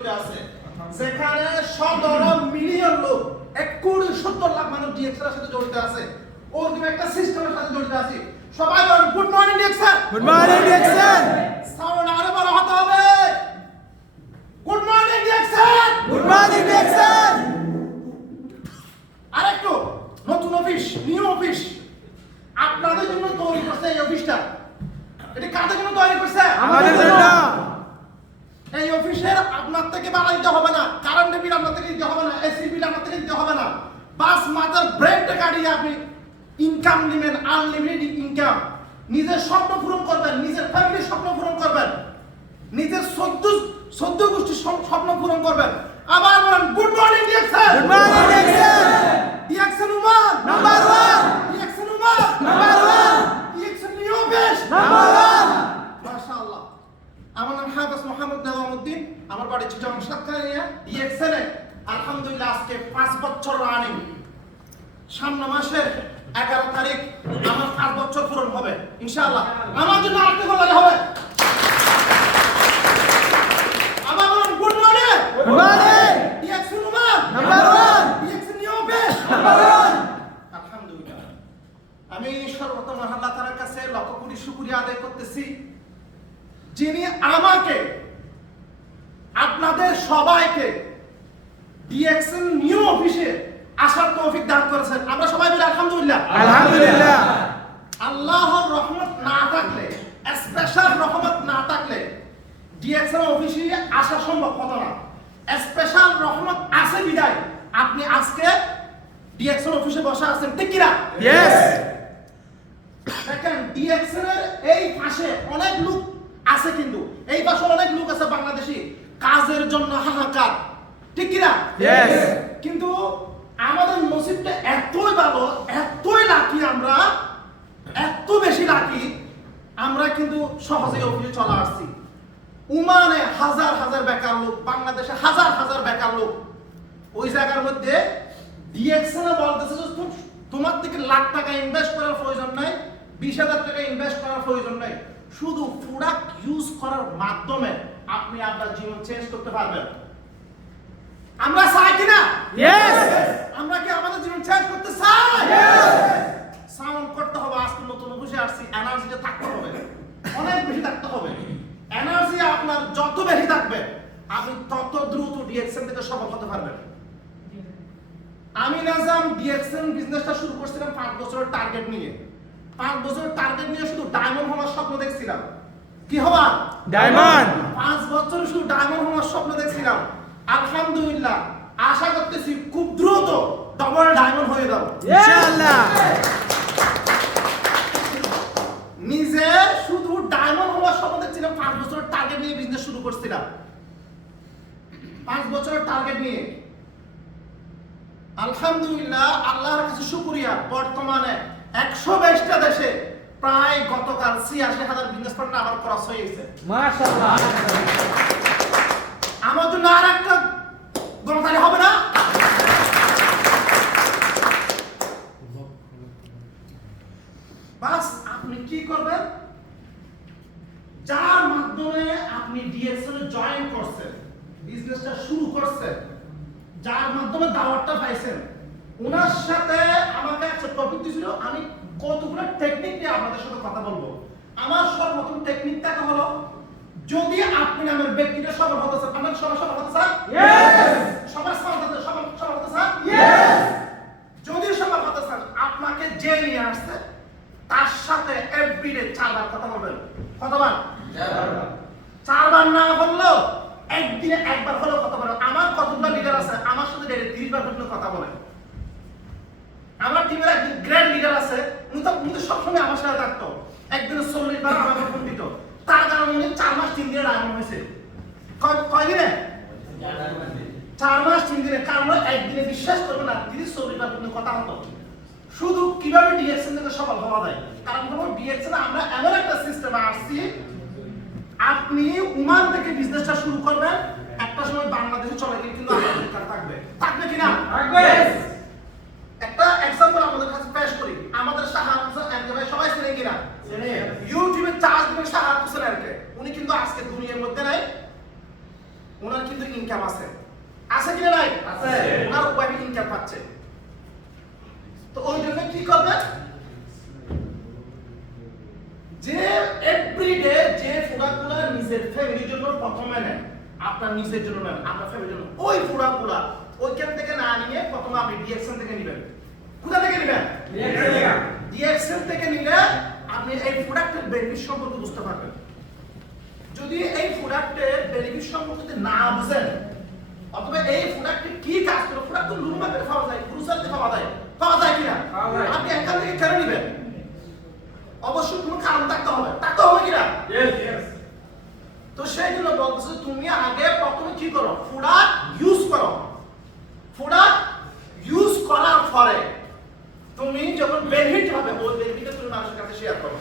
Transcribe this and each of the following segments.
আছে যেখানে 17 মিলিয়ন লোক 1.70 লাখ মানুষ ডিএক্সের সাথে জড়িত আছে। ওর কি একটা সিস্টেমের সাথে জড়িত আছে। সবাই বলেন গুড মর্নিং ডিএক্সের। গুড মর্নিং ডিএক্সের। সাউন্ড আরো বড় হতে হবে। গুড মর্নিং ডিএক্সের। গুড মর্নিং ডিএক্সের। আরেকটু নতুন অফিস, নিউ অফিস আপনাদের জন্য তৈরি করছে এই অফিসটা। এটা কাদের জন্য তৈরি করছে? আমাদের জন্য। এই অফিসের আপনার থেকে বানাইতে হবে না, কারেন্ট বিল আপনার থেকে দিতে হবে না, এসি বিল আপনার থেকে দিতে হবে না। বাস মাথার ব্রেনটা কাটিয়ে আপনি ইনকাম নেবেন, আনলিমিটেড ইনকাম। নিজের স্বপ্ন পূরণ করবেন, নিজের ফ্যামিলির স্বপ্ন পূরণ করবেন, নিজের সদ্য গোষ্ঠীর স্বপ্ন পূরণ করবেন। আবার বলেন good morning DXN. Good morning ডিএক্সের। DXN Oman number 1। DXN Oman number 1। DXN new office number 1। মাশাআল্লাহ। আমার নাম হাফেজ মোহাম্মদ নেওয়ামুদ্দিন, আমার বাড়ি চিটাগং সাতকানিয়া। ডিএক্সএন আলহামদুলিল্লাহ আজকে 5 বছর রানিং। সামনে মাসের 11 তারিখ আমার 5 বছর পূরণ হবে ইনশাআল্লাহ। আমার জন্য আরতি করলে হবে। আমার বলুন good morning. Good morning. DXN Oman number 1। DXN new office number 1। আলহামদুলিল্লাহ। আমি সর্বপ্রথম আল্লাহ তাআলার কাছে লক্ষ কোটি শুকরিয়া আদায় করতেছি, যিনি আমাকে আপনাদের সবাইকে ডিএক্সএন নিউ অফিসে আসার তৌফিক দান করেছেন। আমরা সবাই বলি আলহামদুলিল্লাহ। আলহামদুলিল্লাহ। আল্লাহর রহমত না থাকলে, স্পেশাল রহমত না থাকলে ডিএক্সএন অফিসে আসা সম্ভব হতো না। স্পেশাল রহমত আছে বিদায় আপনি আজকে ডিএক্সএন অফিসে বসে আছেন, ঠিক কি না? ইয়েস। দেখেন ডিএক্সএন এর এই পাশে অনেক লোক আছে, কিন্তু এই পাশে অনেক লোক আছে বাংলাদেশি কাজের জন্য হাহাকার, ঠিক কি না? ইয়েস। কিন্তু আমাদের নসিবটা এতই ভালো, এতই লাকি, আমরা এত বেশি লাকি, আমরা কিন্তু সহজেই অফিসে চলে আসছি। ওমানে হাজার হাজার বেকার লোক, বাংলাদেশে হাজার হাজার বেকার লোক। ওই জায়গার মধ্যে ডিএক্সএন বলতেছে যে তোমার থেকে লাখ টাকা ইনভেস্ট করার প্রয়োজন নাই, 20,000 টাকা ইনভেস্ট করার প্রয়োজন নাই। শুধু প্রোডাক্ট ইউজ করার মাধ্যমে আপনি আপনার জীবন চেঞ্জ করতে পারবেন। আমরা চাই কিনা? ইয়েস। আমরা কি আমাদের জীবন চেঞ্জ করতে চাই? ইয়েস। সাউন্ড করতে হবে। আজকে নতুন বসে আসছি, এনার্জিটা থাকতে হবে, অনেক বেশি থাকতে হবে। এনার্জি আপনার যত বেশি থাকবে আপনি তত দ্রুত ডিএক্সএন থেকে সফল হতে পারবেন। আমি নাজাম ডিএক্সএন বিজনেসটা শুরু করছিলাম 5 বছরের টার্গেট নিয়ে। 5 বছরের টার্গেট নিয়ে শুধু ডায়মন্ড হওয়ার স্বপ্ন দেখছিলাম। কি হওয়ার? ডায়মন্ড। 5 বছর শুধু ডায়মন্ড হওয়ার স্বপ্ন দেখছিলাম। আলহামদুলিল্লাহ আশা করতেছি খুব দ্রুত ডবল ডায়মন্ড হয়ে যাব ইনশাআল্লাহ। নিজে শুধু ডায়মন্ড হওয়ার স্বপ্ন দেখছিলাম, 5 বছরের টার্গেট নিয়ে বিজনেস শুরু করছিলাম। 5 বছরের টার্গেট নিয়ে আলহামদুলিল্লাহ আল্লাহর কাছে শুকরিয়া, বর্তমানে 120টা দেশে প্রায় গতকাল 86,000 বিজনেস পার্টনার আমার ক্রস হয়ে গেছে। মাশাআল্লাহ। আমার জন্য আর একটা গণতালি হবে না? বাস আপনি কি করবেন? যার মাধ্যমে আপনি ডিএক্সএন এ জয়েন করছেন, বিজনেসটা শুরু করছেন, যার মাধ্যমে দাওয়াতটা পাইছেন, ওনার সাথে আমাকে একটা টপিক দিয়েছিল। আমি কতগুলো টেকনিক নিয়ে আপনাদের সাথে কথা বলবো। আমার সর্বপ্রথম টেকনিকটা হলো, যদি আপনি নামের ব্যক্তিটা সফল হতে চান, আপনার সবার সফল হতে চান? ইয়েস। সবার সফল হতে চান? ইয়েস। যদি সফল হতে চান, আপনাকে যে নিয়ে আসছে তার সাথে এভরিডে 4 বার কথা বলবেন। কতবার? 4 বার না বললেও একদিনে 1 বার হলেও কথা বলেন। আমার কতগুলো লিডার আছে আমার সাথে ডেইলি 30 বার পর্যন্ত কথা বলেন। আমার টিমের একজন গ্রেট লিডার আছে, উনি তো সবসময় আমার সাথে থাকতো। একদিনে 40 বার আমাকে ফোন দিত। তার কারণে উনি 4 মাস 3 দিনে ডায়মন্ড হয়েছে। কয় দিনে? 4 মাস 3 দিনে। কারণ একদিনে বিশ্বাস করবেন না, 30-40 বার পর্যন্ত কথা হতো। শুধু কিভাবে ডিএক্সএন থেকে সফল হওয়া যায়। কারণ হলো ডিএক্সএন আমরা এমন একটা সিস্টেমে আসছি, আপনি ওমান থেকে বিজনেসটা শুরু করবেন, একটা সময় বাংলাদেশে চলে গেলে কিন্তু আপনার দরকার থাকবে। থাকবে কিনা? থাকবে। একটা एग्जांपल আমাদের কাছে পেশ করি। আমাদের শাহাদ হোসেন এমকে ভাই সবাই চেনে কিনা? চেনে। ইউটিউবে চার্জ দিবেন শাহাদ হোসেন এমকে। উনি কিন্তু আজকে দুনিয়ার মধ্যে নাই। ওনার কিন্তু ইনকাম আছে, আছে কিনা নাই? আছে। ওনার ওয়াইফ ইনকাম পাচ্ছে। তো ওই জন্য কি করবেন, যে এভরিডে যে প্রোডাক্টগুলো নিজের ফ্যামিলির জন্য প্রথমে নেন, আপনার নিজের জন্য নেন, আপনার ফ্যামিলির জন্য, ওই প্রোডাক্টগুলো ওইখান থেকে না নিয়ে প্রথমে আপনি ডিএক্সএন থেকে নেবেন। কোথা থেকে নেবেন? ডিএক্সএন থেকে নিলে আপনি এই প্রোডাক্টের বেনিফিট সম্পর্কে বুঝতে পারবেন। যদি এই প্রোডাক্টের বেনিফিট সম্পর্কে না বুঝেন, অথবা এই প্রোডাক্টে কি কাজ করে, প্রোডাক্ট তো লুরু মার্কেটে পাওয়া যায়, গ্রোসারিতে পাওয়া যায় কিনা, আপনি এখান থেকে কেন নেবেন? অবশ্যই কোনো কারণ থাকতে হবে কিনা? তো সেই জন্য বলতেছে তুমি আগে প্রথমে কি করো, প্রোডাক্ট ইউজ করো। প্রোডাক্ট ইউজ করার পরে তুমি যখন বেনিফিট হবে, ওই বেনিফিটটা তুমি মানুষের কাছে শেয়ার করো।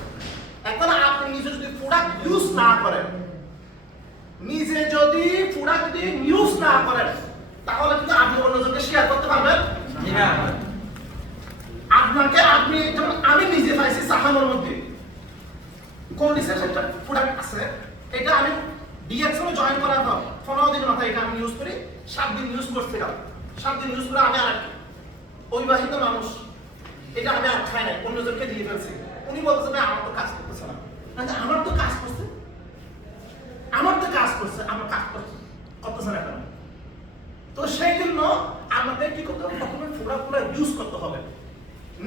এখন আপনি নিজে যদি প্রোডাক্ট ইউজ না করেন, তাহলে কিন্তু আপনি অন্যজনকে শেয়ার করতে পারবেন না। আপনি যেমন আমি নিজে পাইছি সাহানোর মধ্যে কোল্ডিসের একটা প্রোডাক্ট আছে, এটা আমি ডিএক্সএন জয়েন করার পর 15 দিন মাথায় এটা আমি ইউজ করি, 7 দিন ইউজ করছিলাম। 7 দিন ইউজ করে আমি আর অবিবাহিত মানুষ, এটা আমি আর খাই নাই, অন্যজনকে দিয়ে ফেলছি। উনি বলতেছে না আমার তো কাজ করতেছে না। আমার তো কাজ করছে, আমার কাজ করতেছে না কেন? তো সেই জন্য আমাদের কি করতে হবে, প্রথমে প্রোডাক্টগুলো ইউজ করতে হবে।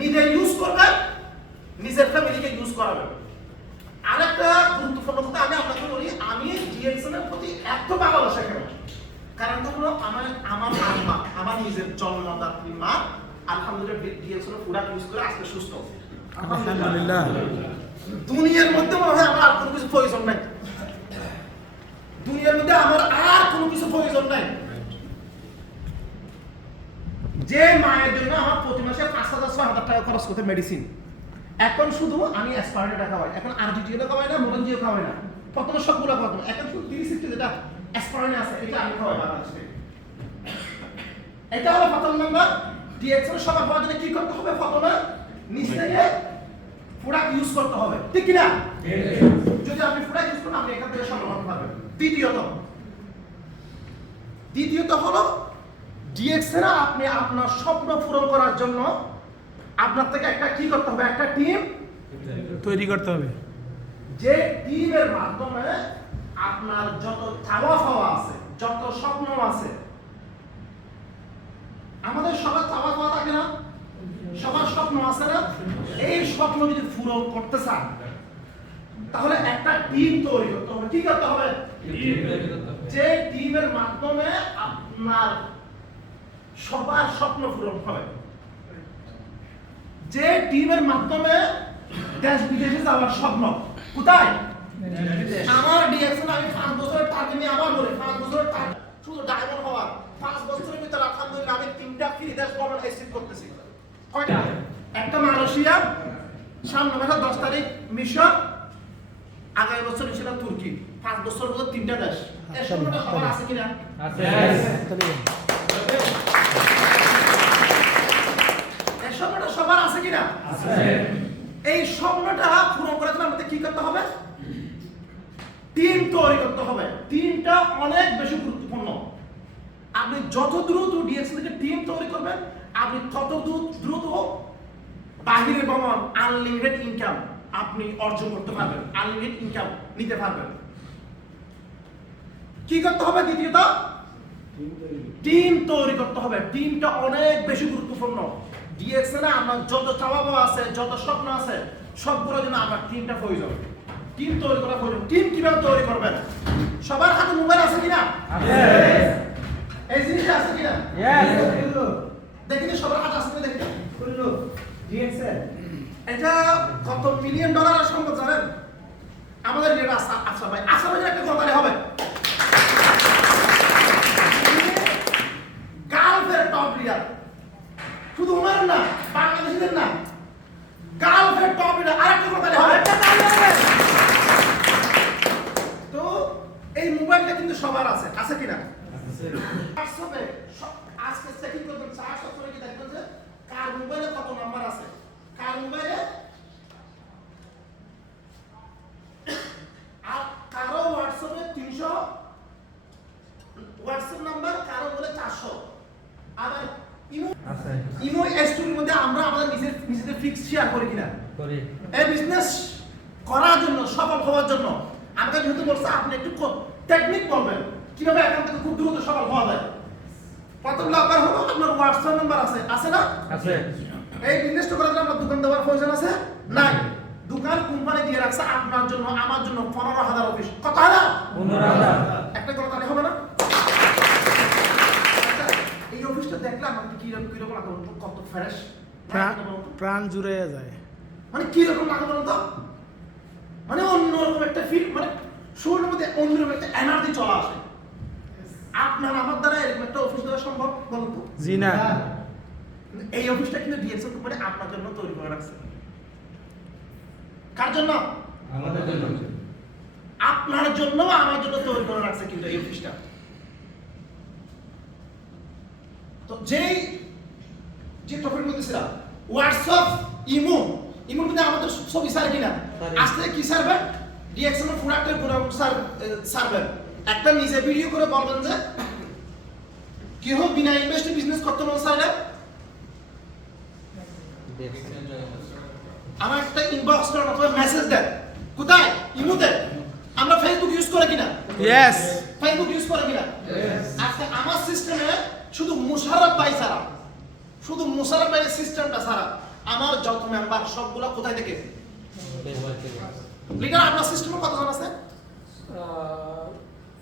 নিজে ইউজ করবেন, নিজের ফ্যামিলিকে ইউজ করাবেন। আরেকটা গুরুত্বপূর্ণ কথা আমি আপনাকে বলি, আমি ডিএক্সএন এর প্রতি এত ভালোবাসা কেন? কারণ তো হলো আমার আম্মা, আমার নিজের জন্মদাত্রী মা আলহামদুলিল্লাহ ডিএক্সএন এর প্রোডাক্ট ইউজ করে আজকে সুস্থ। আলহামদুলিল্লাহ। দুনিয়ার মধ্যে মনে হয় আমার আর কোনো কিছু প্রয়োজন নাই, দুনিয়ার মধ্যে আমার আর কোনো কিছু প্রয়োজন নাই। যে মায়ের জন্য আমার প্রতি মাসে 5,000-6,000 টাকা খরচ করতে মেডিসিন, এখন শুধু আমি অ্যাসপারেট খাওয়াই, এখন আরজিটিও খাওয়াই না, মোরনজিও খাওয়াই না, প্রথমে সবগুলো খতম, এখন শুধু 30-60 যেটা অ্যাসপারেট আছে এটা আমি খাওয়াই বাংলাদেশে। এটা হলো প্রথম নাম্বার। ডিএক্সএন সবার হওয়ার জন্য কি করতে হবে, প্রথমে নিজ থেকে প্রোডাক্ট ইউজ করতে হবে, ঠিক কি না? যদি আপনি প্রোডাক্ট ইউজ করেন আপনি এখান থেকে সফল হতে পারবেন। দ্বিতীয়ত হলো ডিএক্সএন আপনি আপনার স্বপ্ন পূরণ করার জন্য আপনার থেকে একটা কি করতে হবে, একটা টিম তৈরি করতে হবে, যে টিমের মাধ্যমে আপনার যত চাওয়া পাওয়া আছে, যত স্বপ্ন আছে, আমাদের সবার চাওয়া পাওয়া থাকে না, সবার স্বপ্ন আছে না, এই স্বপ্ন যদি পূরণ করতে চান তাহলে একটা টিম তৈরি করতে হবে। কি করতে হবে? যে টিমের মাধ্যমে আপনার সবার স্বপ্ন পূরণ হবে, যে টিমের মাধ্যমে দেশ বিদেশে যাওয়ার স্বপ্ন। কোথায়? আমার ডিএক্সএন আমি 5 বছরের টার্গেট নিয়ে আবার বলি, 5 বছরের টার্গেট শুধু ডায়মন্ড হওয়ার। 5 বছরের ভিতরে আলহামদুলিল্লাহ আমি 3টা ফ্রি দেশ গভর্নমেন্ট অ্যাচিভ করতেছি। কয়টা? একটা মালয়েশিয়া, সামনে মাসে 10 তারিখ মিশর, আগামী বছর ইনশাআল্লাহ তুর্কি। 5 বছর পর 3টা দেশ। এর সম্পর্কে খবর আছে কিনা? আছে। এর সম্পর্কে সবার আছে কিনা? আছে। এই স্বপ্নটা পূরণ করার জন্য আমাদের কি করতে হবে? টিম তৈরি করতে হবে। টিমটা অনেক বেশি গুরুত্বপূর্ণ। আপনি যত দ্রুত ডিএক্সএন থেকে টিম তৈরি করবেন, আপনি তত দ্রুত বাহিরে ভ্রমণ, আনলিমিটেড ইনকাম আপনি অর্জন করতে পারবেন, আনলিমিটেড ইনকাম নিতে পারবেন। কি করতে হবে? দ্বিতীয়ত টিম তৈরি করতে হবে। টিমটা অনেক বেশি গুরুত্বপূর্ণ। ডিএক্সএন এ আমার যত চাওয়া পাওয়া আছে, যত স্বপ্ন আছে, সবগুলোর জন্য আমার টিমটা প্রয়োজন। টিম তৈরি করা প্রয়োজন। টিম কিভাবে তৈরি করবেন? সবার হাতে মোবাইল আছে কিনা? আছে। এই জিনিসটা আছে কিনা? Yes. দেখিনি সবার হাতে আছে কিনা দেখি। করলো ডিএক্সএন। এটা কত মিলিয়ন ডলারের সম্পদ জানেন? আমাদের রেট আচ্ছা ভাই, আচ্ছা ভাই একটা কথা হবে। গালফের টপ লিডার, শুধু ওনার না, বাংলাদেশিদের না, গালফের টপ লিডার। আরেকটা কথা হবে। তো এই মোবাইলটা কিন্তু সবার আছে, আছে কিনা? আছে। আসলে আজকে চেকিং করবেন, 4 কি দেখবেন যে কার মোবাইলে কত নাম্বার আছে, কার মোবাইলে আর কারো হোয়াটসঅ্যাপে আসো। আবার ইমো আছে ইমো স্টোরির মধ্যে আমরা আমাদের নিজেদের ফিক্স শেয়ার করি কিনা? করি এই বিজনেস করার জন্য, সফল হওয়ার জন্য আমাকে যেহেতু বলছে আপনি একটু টেকনিক বলবেন কিভাবে এখান থেকে খুব দ্রুত সফল হওয়া যায়। প্রথম নাম্বার হলো আপনার হোয়াটসঅ্যাপ নাম্বার আছে না? আছে এই বিজনেসটা করার জন্য আপনার দোকান দেওয়ার প্রয়োজন আছে? নাই। দোকান কোম্পানি দিয়ে রাখছে আপনার জন্য, আমার জন্য 15,000 অফিস। কত হাজার? 15,000 একটা করে তাহলে হবে না? আচ্ছা, এই অফিসটা দেখলে আমাকে কিরকম লাগে বলুন তো? কত ফ্রেশ, প্রাণ জুড়ে যায়। মানে কিরকম লাগে বলুন তো? মানে অন্যরকম একটা ফিল, মানে শরীরের মধ্যে অন্যরকম একটা এনার্জি চলে আসে। আপনার আমার দ্বারা এরকম একটা অফিস দেওয়া সম্ভব বলুন তো? জি না। এই অফিসটা কিন্তু ডিএক্সএল কোম্পানি আপনার জন্য তৈরি করে রাখছে। কার জন্য? আমাদের জন্য আপনার জন্য, আমার জন্য তৈরি করে রাখছে কিন্তু এই অফিসটা। তো যে টপিক বলতেছিলাম হোয়াটসঅ্যাপ, ইমোর মধ্যে আমাদের ছবি সার কিনা আজকে কি সারবে? ডিএক্সএল এর প্রোডাক্টের প্রোডাক্ট সার্ভে একটা নিজে ভিডিও করে বলবেন যে কেউ বিনা ইনভেস্টে বিজনেস করতে মন চাইলে আমার একটা ইনবক্স করেন অথবা মেসেজ দেন। কোথায়? ইমোতে। আমরা ফেসবুক ইউজ করে কিনা? ইয়েস। ফেসবুক ইউজ করে কিনা? আজকে আমার সিস্টেমে শুধু মুশারফ ভাই ছাড়া, শুধু মুশারফ ভাইয়ের সিস্টেমটা ছাড়া আমার যত মেম্বার সবগুলো কোথায় থেকে? লিডার আপনার সিস্টেমে কতজন আছে?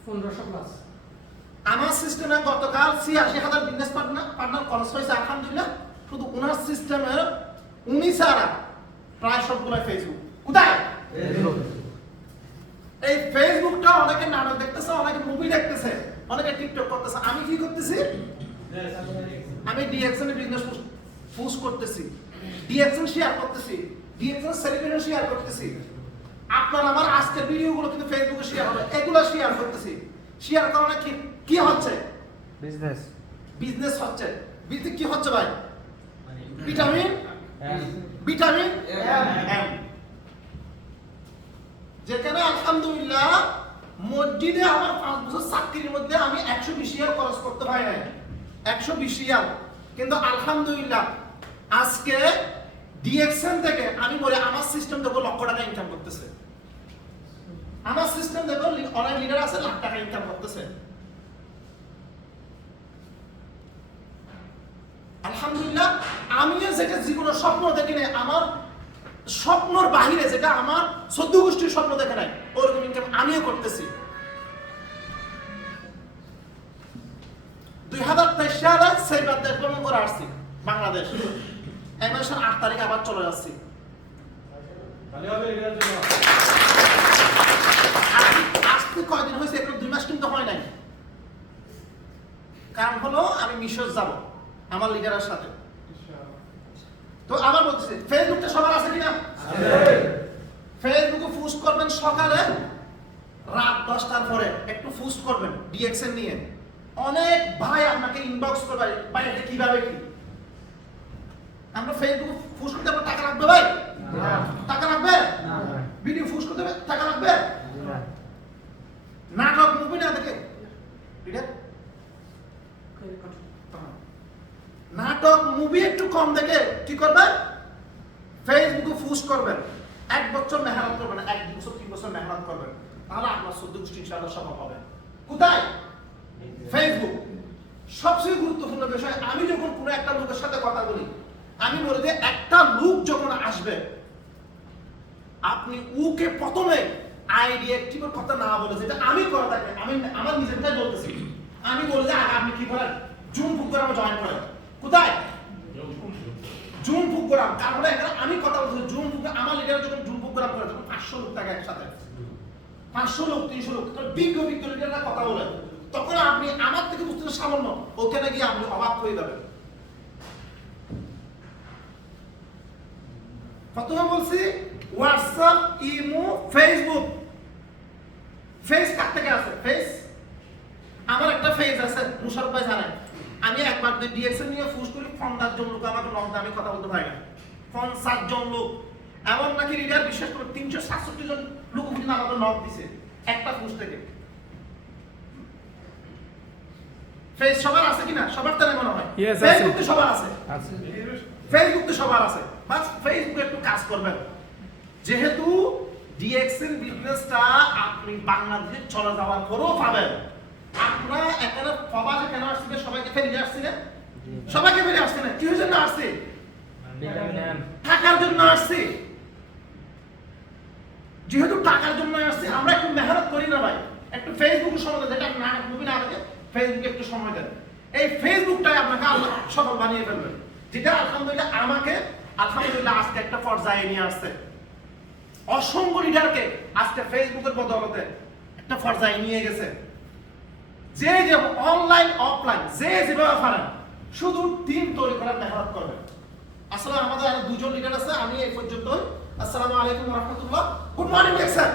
1500 প্লাস। আমার সিস্টেমে গতকাল 86,000 বিজনেস পার্টনার খরচ হয়েছে আলহামদুলিল্লাহ। শুধু ওনার সিস্টেমের উনি ছাড়া প্রায় সবগুলো ফেসবুক। কোথায়? এই ফেসবুকটা অনেকে নাটক দেখতেছে, অনেকে মুভি দেখতেছে, অনেকে টিকটক করতেছে। আমি কি করতেছি? আমি ডিএক্সএল এর বিজনেস পোস্ট করতেছি, ডিএক্সএল শেয়ার করতেছি, ডিএক্সএল সেলিব্রেশন শেয়ার করতেছি। আপনার আমার আজকের ভিডিওগুলো কিন্তু ফেসবুকে শেয়ার হবে, এগুলো শেয়ার করতেছি। শেয়ার কারণে কি হচ্ছে? বিজনেস বিজনেস হচ্ছে। বিজনেস কি হচ্ছে ভাই? Vitamin vitamin M. যেখানে আলহামদুলিল্লাহ মসজিদে আমার 5 বছর চাকরির মধ্যে আমি 120 রিয়াল খরচ করতে পারি নাই, 120 রিয়াল। কিন্তু আলহামদুলিল্লাহ আজকে ডিএক্সএন থেকে আমি বলি আমার সিস্টেম দেখো লক্ষ টাকা ইনকাম করতেছে। আমার সিস্টেম দেখো অনেক লিডার আছে লাখ টাকা ইনকাম করতেছে। আলহামদুলিল্লাহ আমিও যেটা জীবনের স্বপ্ন দেখি নাই, আমার স্বপ্নর বাহিরে যেটা আমার 14 গোষ্ঠীর স্বপ্ন দেখে নাই, ওরকম ইনকাম আমিও করতেছি। 2023 সালে সেইবার ভ্রমণ করে আসছি বাংলাদেশ। এই মাসের 8 তারিখ আবার চলে যাচ্ছি। আজকে কয়দিন হয়েছে? এগুলো 2 মাস কিন্তু হয় নাই। কারণ হলো আমি মিশর যাব আমার লিডারের সাথে। তো আবার বলতেছি ফেসবুকটা সবার আছে কিনা? ফেসবুকে পোস্ট করবেন সকালে, রাত 10টার পরে একটু পোস্ট করবেন ডিএক্সএন নিয়ে। অনেক ভাই আপনাকে ইনবক্স করবে, ভাই এটা কিভাবে কি? আমরা ফেসবুকে পোস্ট করতে টাকা লাগবে ভাই? টাকা লাগবে? ভিডিও পোস্ট করতে টাকা লাগবে? নাটক মুভি না দেখে নাটক মুভি একটু কম দেখে কি করবে? ফেসবুকে পোস্ট করবেন। 1 বছর মেহনত করবেন, 1 বছর 3 বছর মেহনত করবেন, তাহলে আপনার 14 গোষ্ঠী ইনশাআল্লাহ সফল হবে। কোথায়? ফেসবুক। সবচেয়ে গুরুত্বপূর্ণ বিষয়, আমি যখন কোনো একটা লোকের সাথে কথা বলি, আমি বলি যে একটা লোক যখন আসবে আপনি ওকে প্রথমে আইডিয়া অ্যাক্টিভের কথা না বলে, যেটা আমি করে থাকি, আমি আমার নিজেরটাই বলতেছি, আমি বলি যে আগে আপনি কি করেন? জুম প্রোগ্রামে জয়েন করেন। কোথায়? Zoom program. কারণ এখানে আমি কথা বলছি জুম প্রোগ্রাম। আমার লিডার যখন জুম প্রোগ্রাম করে তখন 500 লোক থাকে একসাথে, 500 লোক 300 লোক, বিজ্ঞ লিডাররা কথা বলে, তখন আপনি আমার থেকে বুঝতে সামান্য, ওখানে গিয়ে আপনি অবাক হয়ে যাবেন। প্রথমে বলছি হোয়াটসঅ্যাপ, ইমো, ফেসবুক। ফেস কার থেকে আছে? ফেস আমার একটা ফেস আছে, মুশারফ ভাই জানেন। আমি একবার ডিএক্সএল নিয়ে পোস্ট করি, 50 জন লোক আমাকে নক দেয়, আমি কথা বলতে পারি না। 50 জন লোক, এমন নাকি লিডার বিশ্বাস করে 367 জন লোক কিন্তু আমাকে নক দিছে একটা পোস্ট থেকে। ফেস সবার আছে কিনা? সবার তাই মনে হয়। Yes, আছে। ফেসবুক তো সবার আছে। আছে। ফেসবুক তো সবার আছে। বাস ফেসবুকে একটু কাজ করবেন। যেহেতু ডিএক্সএন বিজনেসটা আপনি বাংলাদেশে চলে যাওয়ার পরেও পাবেন। আপনারা এখানে প্রবাসে কেন আসছিলেন? সবাইকে ফেলে আসছিলেন? সবাইকে ফেলে আসছিলেন। কি জন্য আসছে? টাকার জন্য আসছে। যেহেতু টাকার জন্য আসছে, আমরা একটু মেহনত করি না ভাই। একটু ফেসবুকে সময় দেন, যেটা না মুভি না দেখে ফেসবুকে একটু সময় দেন। এই ফেসবুকটাই আপনাকে আল্লাহ সফল বানিয়ে ফেলবেন। যেটা আলহামদুলিল্লাহ আমাকে আলহামদুলিল্লাহ আজকে একটা পর্যায়ে নিয়ে আসছে। অসংখ্য লিডারকে আজকে ফেসবুকের বদৌলতে একটা পর্যায়ে নিয়ে গেছে। যে যে অনলাইন অফলাইন যে যেভাবে পারেন শুধু টিম তৈরি করার মেহনত করবেন। আসলে আমাদের আরো দুজন লিডার আছে, আমি এই পর্যন্ত। আসসালামু আলাইকুম ওয়া রাহমাতুল্লাহ। Good morning sir.